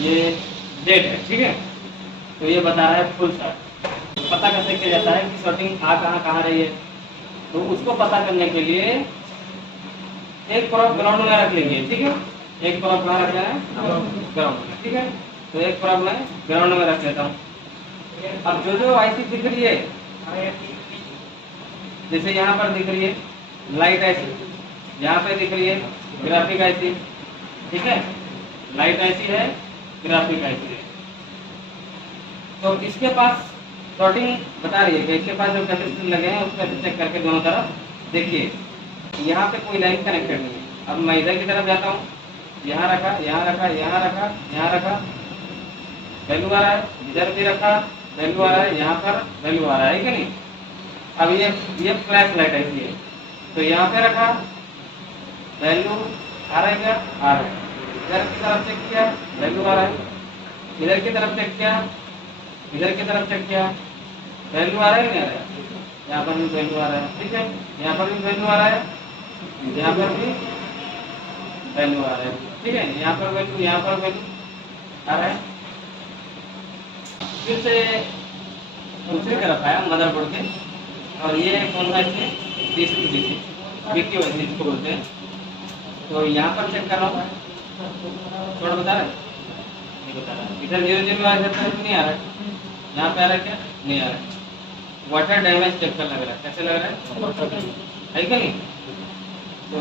ये डेट है, ठीक है। तो ये बता रहा है फुल शॉट। पता कैसे किया जाता है कि शॉर्टिंग आ कहाँ रही है, तो उसको पता करने के लिए एक क्रॉप ग्राउंड में रख लेंगे, ठीक है। एक क्रॉप कहाँ रख लेना है, ग्राउंड में, ठीक है। तो एक क्रॉप मैं ग्राउंड में रख लेता हूँ। अब जो आईसी दिख रही है, जैसे यहाँ पर दिख रही है लाइट आईसी, यहाँ पे दिख रही है ग्राफिक आईसी, ठीक है। लाइट आईसी है, ग्राफिक आईसी है। तो इसके पास शॉर्टिंग बता रही है कि इसके पास जो कैपेसिटर लगे हैं उसको चेक करके दोनों तरफ देखिए, यहाँ पे कोई लाइन कनेक्टेड नहीं है। अब मैं इधर की तरफ जाता हूँ, यहाँ रखा, यहाँ रखा, यहाँ रखा, यहाँ रखा, वैल्यू आ रहा है। इधर भी रखा, वैल्यू आ रहा है। यहाँ पर वैल्यू आ रहा है कि नहीं। अब ये फ्लैश लाइट ऐसी है, तो यहाँ पे रखा, वैल्यू आ रहा है क्या, आ रहा है। इधर की तरफ चेक किया, वैल्यू आ रहा है। इधर की तरफ चेक किया, इधर की तरफ चेक किया, वैल्यू आ रहा है नहीं आ रहा है। यहाँ पर भी वैल्यू आ रहा है, ठीक है। यहाँ पर भी वैल्यू आ रहा है, यहाँ पर भी वैल्यू आ रहा है, ठीक है। यहाँ पर वैल्यू, यहाँ पर वैल्यू आ रहा है। फिर से दूसरी तरफ आया मदरबोर्ड के, और ये कौन सा इसमें डीसी इसको बोलते हैं। तो यहाँ पर चेक कर रहा हूँ, थोड़ा बता रहा है, नहीं बता रहा है। इधर 0 आ जाता है, नहीं आ रहा है। यहाँ पे आ रहा है क्या, नहीं आ रहा है। वाटर डैमेज चेक कर लग रहा है, कैसे लग रहा है क्या नहीं। तो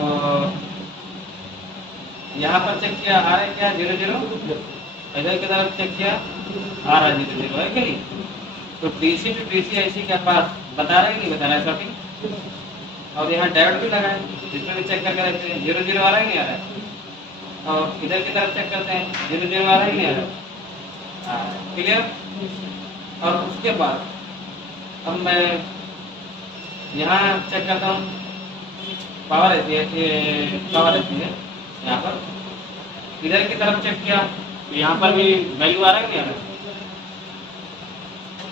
यहाँ पर चेक किया, आ रहा है क्या 0। इधर की तरफ चेक किया, आ रहा है 0 है कि नहीं। तो डीसी टू डीसी आईसी के पास बता रहा है कि नहीं बता रहा है शॉर्टिंग। और यहाँ डायोड भी लगा है, जिसमें भी चेक करके रखते हैं 0 आ रहा है नहीं आ रहा है। और इधर की तरफ चेक करते हैं 0 आ रहा है नहीं आ रहा है। क्लियर। और उसके बाद अब मैं यहाँ चेक करता हूँ, पावर रहती है, पावर रहती है यहाँ पर। इधर की तरफ चेक किया, तो यहाँ पर भी वैल्यू आ रहा है नहीं आ रहा है।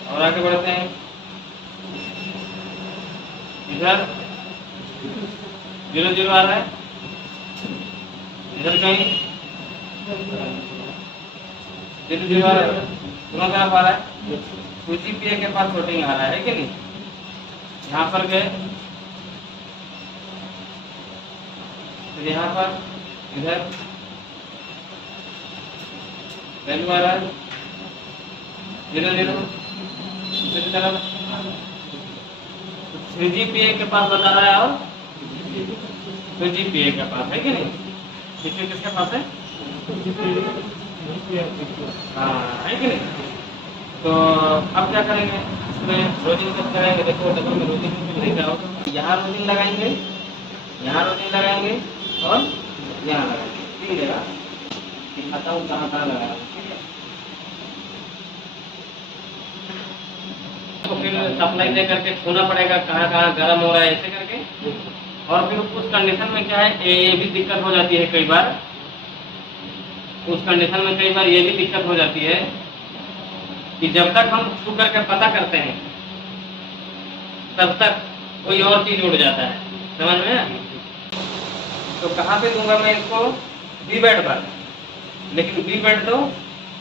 और आगे बढ़ते हैं, इधर 0 आ रहा है, इधर कहीं 0 आ रहा है, दोनों तरफ आ रहा है। UGPA के पास शॉर्टिंग आ रहा है कि नहीं। यहाँ पर गए, फिर यहाँ पर इधर वैल्यू आ रहा है 0 दूसरी तरफ 3GPA के पास बता रहा है, और 2GPA के पास है कि नहीं। किसके पास है, हाँ है कि नहीं। तो अब क्या करेंगे, इसमें रोजिंग कब करेंगे, देखो डबल में रोजिंग नहीं कराओ। यहाँ रोजिंग लगाएंगे, यहाँ रोजिंग लगाएंगे, और यहाँ लगाएंगे, ठीक है। दिखाता हूँ कहाँ लगाया, ठीक है। तो फिर सप्लाई दे करके छूना पड़ेगा कहाँ गर्म हो रहा है, ऐसे करके। और फिर उस कंडीशन में क्या है, ये भी दिक्कत हो जाती है कई बार। उस कंडीशन में कई बार ये भी दिक्कत हो जाती है कि जब तक हम छू करके पता करते हैं तब तक कोई और चीज उड़ जाता है, समझ में। तो कहाँ पे दूंगा मैं इसको, बी बेड पर, लेकिन बी बेड तो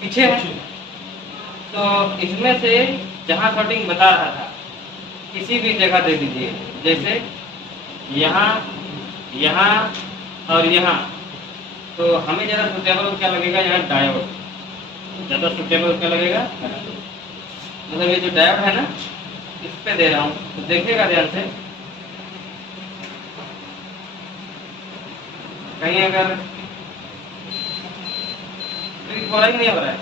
पीछे है। तो इसमें से जहाँ शॉर्टिंग बता रहा था किसी भी जगह दे दीजिए, जैसे यहाँ, यहाँ और यहाँ। तो हमें ज़्यादा सुटेबल क्या लगेगा, यहाँ डायोड ज़्यादा सुटेबल क्या लगेगा। मतलब ये जो डायोड है ना, इस पे दे रहा हूँ, तो देखिएगा ध्यान से। कहीं अगर ट्रिप हो रहा ही नहीं हो रहा है,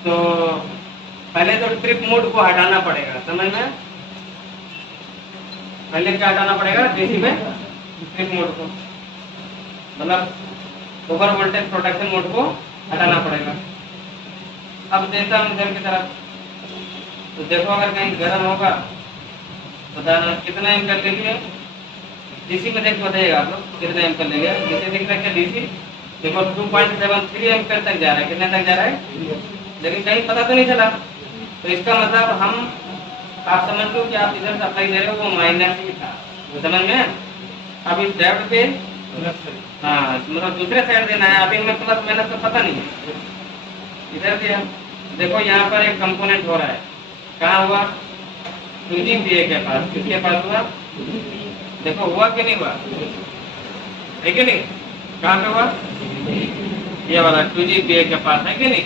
तो पहले तो ट्रिप मोड को हटाना पड़ेगा, समझ में। पहले क्या हटाना पड़ेगा, डीसी में ट्रिप मोड को, मतलब ओवर वोल्टेज प्रोटेक्शन मोड को हटाना पड़ेगा। अब देता हूँ इधर की तरफ, तो देखो अगर कहीं गर्म होगा तो कितना एम्पीयर ले लिया डीसी में, देख बताइएगा आप लोग कितना एम्पीयर ले गया। जैसे दिख रहा है डीसी, देखो 2.73 एम्पीयर तक जा रहा है। कितने तक जा रहा है, लेकिन कहीं पता तो नहीं चला। तो इसका मतलब हम, आप समझ लो कि आप इधर सप्लाई दे रहे हो, वो माइनस ही था, समझ में। अब इस डायोड पे हाँ, मतलब दूसरे साइड देना है। अभी हमें प्लस माइनस तो पता नहीं है, इधर दिया। देखो यहाँ पर एक कंपोनेंट हो रहा है, कहाँ हुआ? 2GPA के पास। किसके पास हुआ? देखो हुआ कि नहीं हुआ, है कि नहीं? कहाँ पे हुआ? ये वाला 2GPA के पास, है कि नहीं?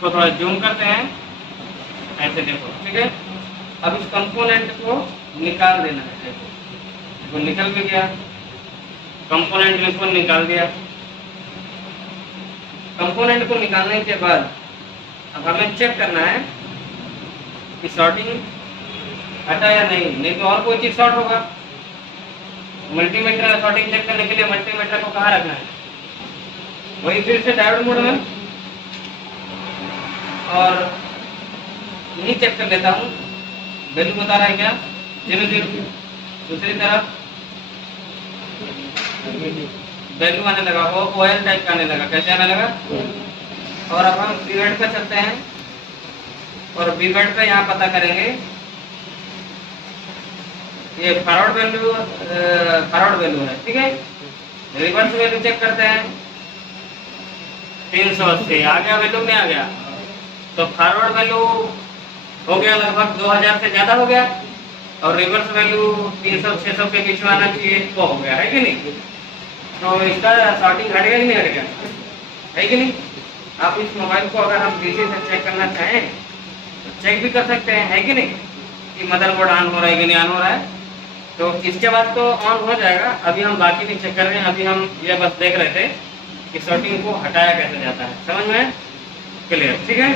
तो थोड़ा जूम करते हैं, ऐसे देखो, ठीक है। अब इस कंपोनेंट को निकाल देना है, ऐसे वो निकल भी गया, कंपोनेंट में इसको निकाल दिया। कंपोनेंट को निकालने के बाद अब हमें चेक करना है कि शॉर्टिंग हटा या नहीं तो और कोई चीज शॉर्ट होगा। मल्टीमीटर शॉर्टिंग चेक करने के लिए मल्टीमीटर को कहाँ रखना है? वही फिर से डायोड मोड में, और यही चेक कर लेता हूँ वैल्यू बता रहा है क्या? 0 0। दूसरी तरफ वैल्यू आने लगा, वो ऑयल टाइप का आने लगा। कैसे आने लगा? और अब हम पीरियड पे चलते हैं और पीरियड पे यहाँ पता करेंगे ये फॉरवर्ड वैल्यू है, ठीक है। रिवर्स वैल्यू चेक करते हैं, 380 आ गया, वैल्यू में आ गया। तो फॉरवर्ड वैल्यू हो गया लगभग 2000 से ज्यादा हो गया, और रिवर्स वैल्यू 300-600 के बीच में आना चाहिए, वो हो गया, है कि नहीं? तो इसका शॉर्टिंग हटेगा कि नहीं हटेगा, है कि नहीं? आप इस मोबाइल को अगर हम डीसी से चेक करना चाहें तो चेक भी कर सकते हैं, है कि नहीं, कि मदरबोर्ड ऑन हो रहा है कि नहीं ऑन हो रहा है। तो इसके बाद तो ऑन हो जाएगा। अभी हम बाकी नहीं चेक कर रहे हैं, अभी हम ये बस देख रहे थे कि शॉर्टिंग को हटाया कैसे जाता है। समझ में? क्लियर, ठीक है।